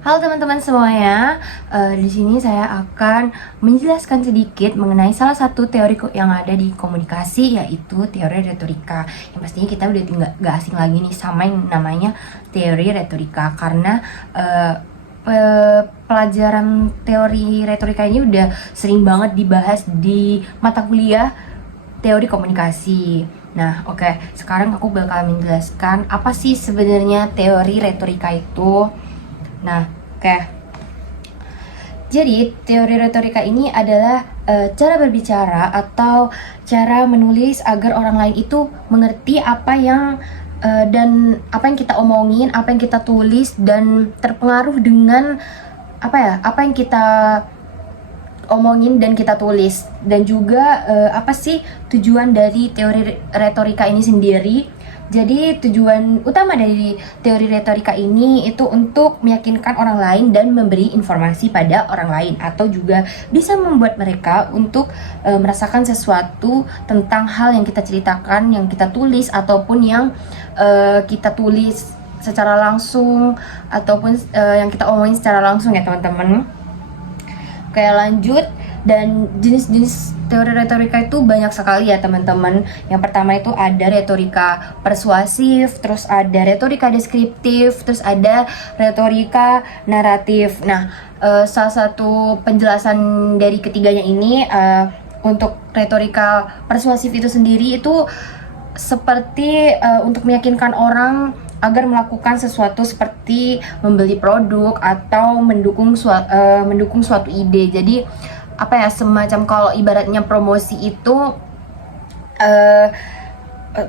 Halo teman-teman semuanya, di sini saya akan menjelaskan sedikit mengenai salah satu teori yang ada di komunikasi, yaitu teori retorika. Yang pastinya kita udah nggak asing lagi nih sama yang namanya teori retorika, karena pelajaran teori retorika ini udah sering banget dibahas di mata kuliah teori komunikasi. Nah, oke, sekarang aku bakal menjelaskan apa sih sebenarnya teori retorika itu. Nah, oke. Jadi, teori retorika ini adalah cara berbicara atau cara menulis agar orang lain itu mengerti apa yang dan apa yang kita omongin, apa yang kita tulis, dan terpengaruh dengan apa yang kita omongin dan kita tulis. Dan juga apa sih tujuan dari teori retorika ini sendiri. Jadi tujuan utama dari teori retorika ini itu untuk meyakinkan orang lain dan memberi informasi pada orang lain, atau juga bisa membuat mereka untuk merasakan sesuatu tentang hal yang kita ceritakan, yang kita tulis, ataupun yang kita tulis secara langsung, ataupun yang kita omongin secara langsung ya teman-teman. Kayak lanjut, dan jenis-jenis teori retorika itu banyak sekali ya teman-teman. Yang pertama itu ada retorika persuasif, terus ada retorika deskriptif, terus ada retorika naratif. Nah, salah satu penjelasan dari ketiganya ini, untuk retorika persuasif itu sendiri itu seperti untuk meyakinkan orang agar melakukan sesuatu seperti membeli produk atau mendukung suatu ide. Jadi semacam kalau ibaratnya promosi itu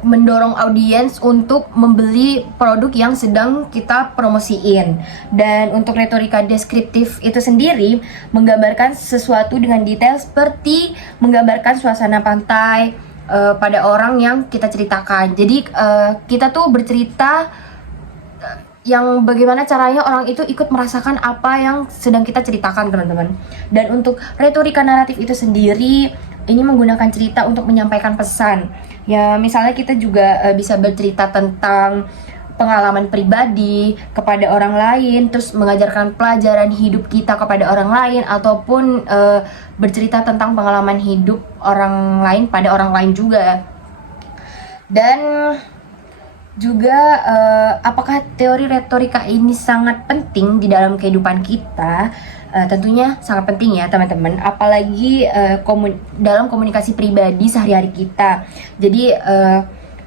mendorong audiens untuk membeli produk yang sedang kita promosiin. Dan untuk retorika deskriptif itu sendiri menggambarkan sesuatu dengan detail, seperti menggambarkan suasana pantai pada orang yang kita ceritakan. Jadi kita tuh bercerita yang bagaimana caranya orang itu ikut merasakan apa yang sedang kita ceritakan, teman-teman. Dan untuk retorika naratif itu sendiri, ini menggunakan cerita untuk menyampaikan pesan. Ya, misalnya kita juga bisa bercerita tentang pengalaman pribadi kepada orang lain, terus mengajarkan pelajaran hidup kita kepada orang lain, ataupun bercerita tentang pengalaman hidup orang lain pada orang lain juga. Dan juga apakah teori retorika ini sangat penting di dalam kehidupan kita? Tentunya sangat penting ya teman-teman, apalagi dalam komunikasi pribadi sehari-hari kita. Jadi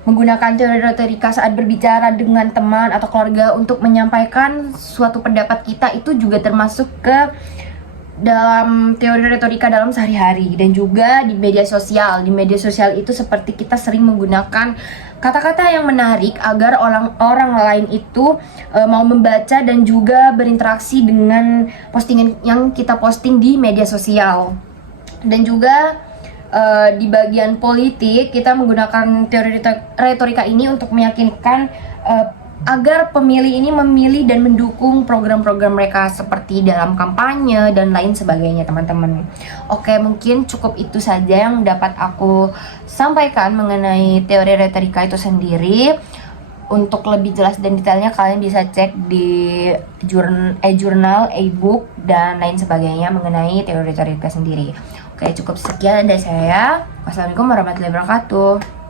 menggunakan teori retorika saat berbicara dengan teman atau keluarga untuk menyampaikan suatu pendapat kita itu juga termasuk ke dalam teori retorika dalam sehari-hari. Dan juga di media sosial. Di media sosial itu seperti kita sering menggunakan kata-kata yang menarik agar orang lain itu mau membaca dan juga berinteraksi dengan postingan yang kita posting di media sosial. Dan juga di bagian politik kita menggunakan teori retorika ini untuk meyakinkan agar pemilih ini memilih dan mendukung program-program mereka, seperti dalam kampanye dan lain sebagainya, teman-teman. Oke, mungkin cukup itu saja yang dapat aku sampaikan mengenai teori retorika itu sendiri. Untuk lebih jelas dan detailnya kalian bisa cek di jurnal, e-book, dan lain sebagainya mengenai teori retorika sendiri. Oke, cukup sekian dari saya. Wassalamualaikum warahmatullahi wabarakatuh.